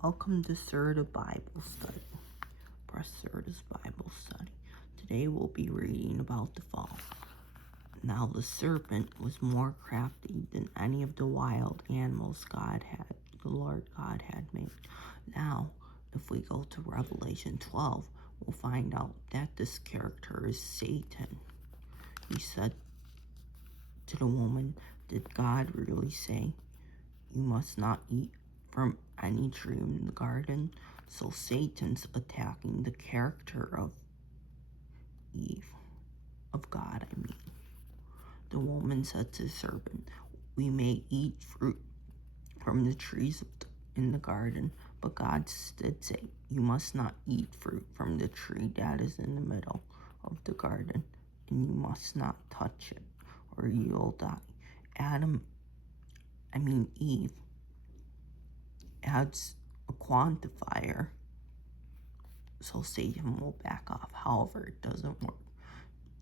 Welcome to Serta Bible Study. Press Serta's Bible Study. Today we'll be reading about the fall. Now the serpent was more crafty than any of the wild animals the Lord God had made. Now, if we go to Revelation 12, we'll find out that this character is Satan. He said to the woman, "Did God really say you must not eat from any tree in the garden?" So Satan's attacking the character of Eve, of God, I mean. The woman said to the serpent, "We may eat fruit from the trees in the garden, but God did say, you must not eat fruit from the tree that is in the middle of the garden, and you must not touch it, or you'll die." Eve adds a quantifier so Satan will back off. However, it doesn't work.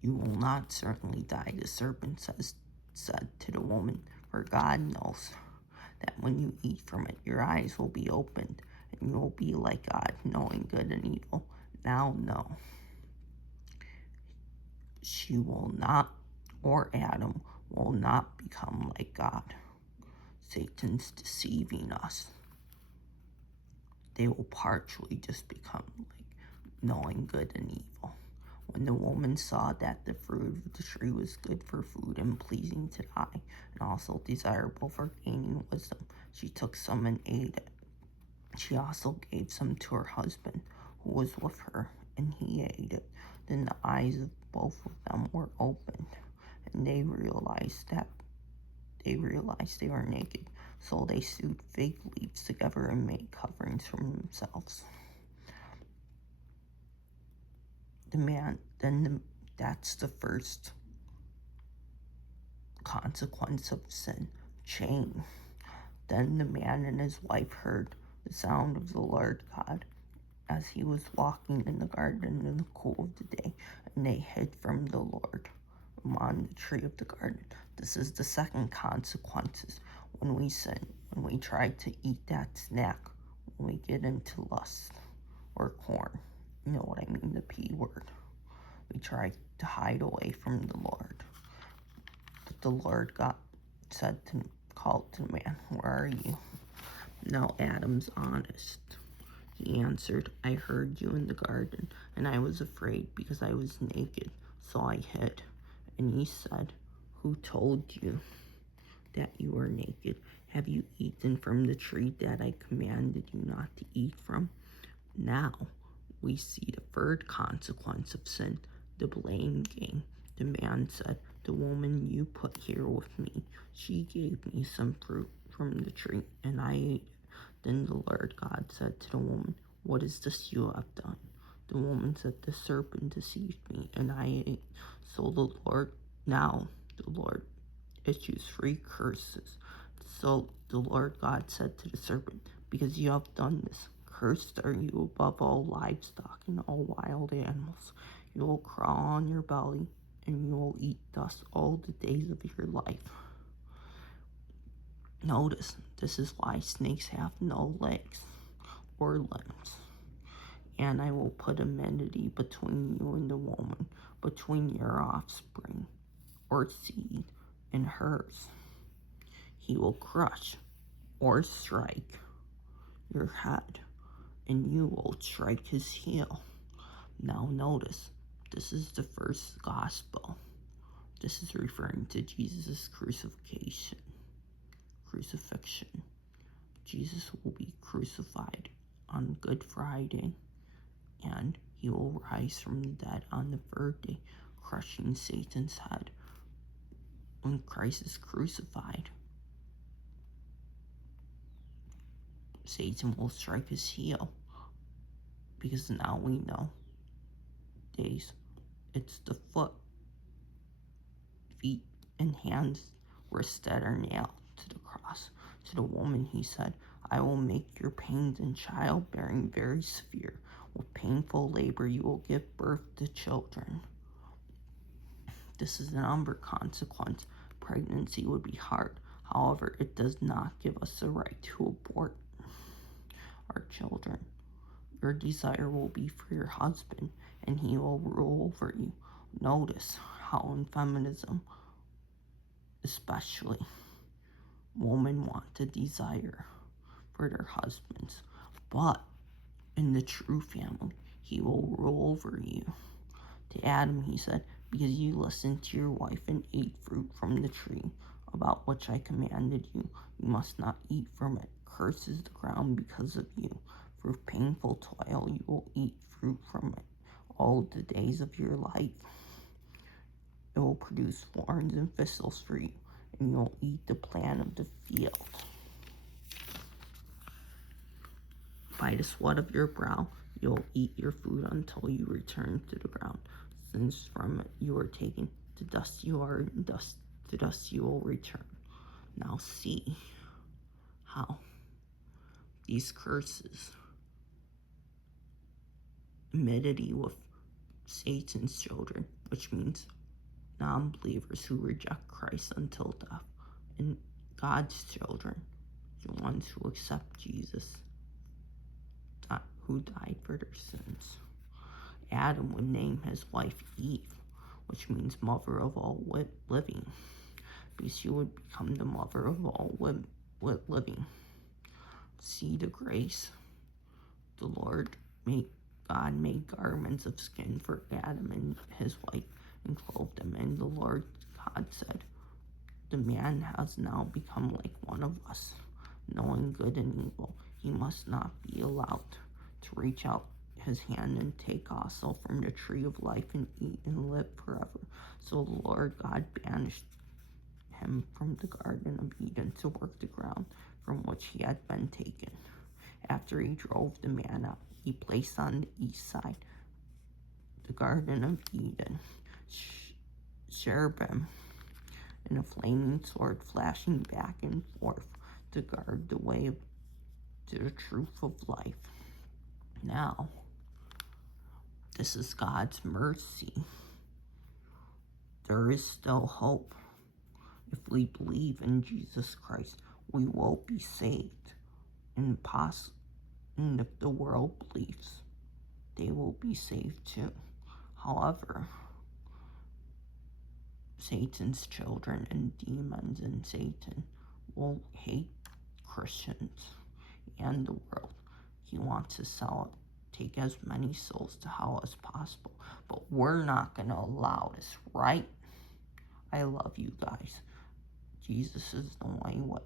"You will not certainly die," the serpent said to the woman, "for God knows that when you eat from it, your eyes will be opened, and you will be like God, knowing good and evil." Now, no, she will not, or Adam will not become like God. Satan's deceiving us. They will partially just become like knowing good and evil. When the woman saw that the fruit of the tree was good for food and pleasing to the eye, and also desirable for gaining wisdom, she took some and ate it. She also gave some to her husband, who was with her, and he ate it. Then the eyes of both of them were opened, and they realized they were naked. So they sewed fig leaves together and made coverings for themselves. That's the first consequence of sin, change. Then the man and his wife heard the sound of the Lord God as he was walking in the garden in the cool of the day, and they hid from the Lord among the tree of the garden. This is the second consequences when we sin, when we try to eat that snack, when we get into lust or corn. You know what I mean, the P word. We try to hide away from the Lord. But the Lord God called to the man, "Where are you?" Now Adam's honest. He answered, "I heard you in the garden, and I was afraid because I was naked, so I hid." And he said, "Who told you that you were naked? Have you eaten from the tree that I commanded you not to eat from?" Now we see the third consequence of sin, the blame game. The man said, "The woman you put here with me, she gave me some fruit from the tree, and I ate it." Then the Lord God said to the woman, "What is this you have done?" The woman said, "The serpent deceived me, and I ate." So the Lord issues three curses. So the Lord God said to the serpent, "Because you have done this, cursed are you above all livestock and all wild animals. You will crawl on your belly, and you will eat dust all the days of your life." Notice, this is why snakes have no legs or limbs. "And I will put enmity between you and the woman, between your offspring, or seed, and hers. He will crush or strike your head, and you will strike his heel." Now notice, this is the first gospel. This is referring to Jesus' crucifixion. Jesus will be crucified on Good Friday, and he will rise from the dead on the third day, crushing Satan's head. When Christ is crucified, Satan will strike his heel, because now we know it's the feet, and hands, wrists that are nailed to the cross. To the woman he said, "I will make your pains in childbearing very severe. With painful labor you will give birth to children." This is another consequence. Pregnancy would be hard. However, it does not give us the right to abort. our children. Your desire will be for your husband, and he will rule over you. Notice how in feminism, especially, women want to desire for their husbands. But in the true family, he will rule over you. To Adam, he said, because you listened to your wife and ate fruit from the tree about which I commanded you, you must not eat from it. Curses the ground because of you. For painful toil you will eat fruit from it all the days of your life. It will produce thorns and thistles for you, and you'll eat the plant of the field. By the sweat of your brow you'll eat your food until you return to the ground, since from it you are taken. To dust you are, and to dust you will return. Now see how these curses, enmity with Satan's children, which means non-believers who reject Christ until death, and God's children, the ones who accept Jesus, who died for their sins. Adam would name his wife Eve, which means mother of all living, because she would become the mother of all living. See the grace. The Lord God made garments of skin for Adam and his wife and clothed them. And the Lord God said, the man has now become like one of us, knowing good and evil. He must not be allowed to reach out his hand and take also from the tree of life and eat and live forever. So the Lord God banished him from the Garden of Eden to work the ground from which he had been taken. After he drove the man out, he placed on the east side the Garden of Eden cherubim and a flaming sword flashing back and forth to guard the way to the truth of life. Now, this is God's mercy. There is still hope. If we believe in Jesus Christ, we will be saved. And if the world believes, they will be saved too. However, Satan's children and demons and Satan will hate Christians and the world. He wants to take as many souls to hell as possible. But we're not going to allow this, right? I love you guys. Jesus is the only way.